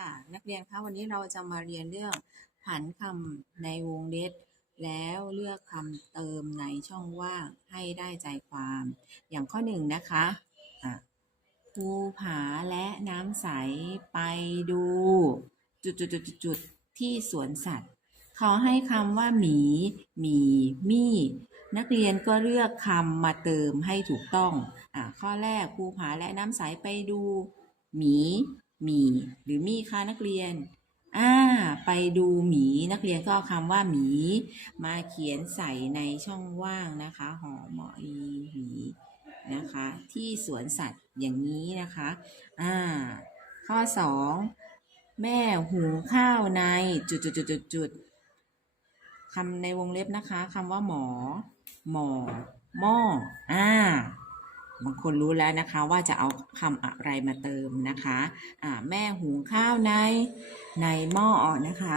ค่ะนักเรียนคะวันนี้เราจะมาเรียนเรื่องผันคำในวงเล็บแล้วเลือกคำเติมในช่องว่างให้ได้ใจความ อย่างข้อหนึ่งนะคะภูผาและน้ำใสไปดู จุดจุดจุดจุดที่สวนสัตว์ เขาให้คำว่าหมี หมี มี่ นักเรียนก็เลือกคำมาเติมให้ถูกต้องอข้อแรกภูผาและน้ำใสไปดู หมี หมีหรือมี่คะนักเรียน อ่า ไปดูหมีนักเรียนก็เอาคำว่าหมี มาเขียนใส่ในช่องว่างนะคะหอมออีหมีนะคะ ที่สวนสัตว์อย่างนี้นะคะ อ่า ข้อสองแม่หุงข้าวในจุดจุดจุดจุดจุดคำในวงเล็บนะคะคำว่าหมอ หมอหม้ออ่า บางคนรู้แล้วนะคะว่าจะเอาคำอะไรมาเติมนะคะอ่าแม่หุงข้าวในในหม้อนะคะ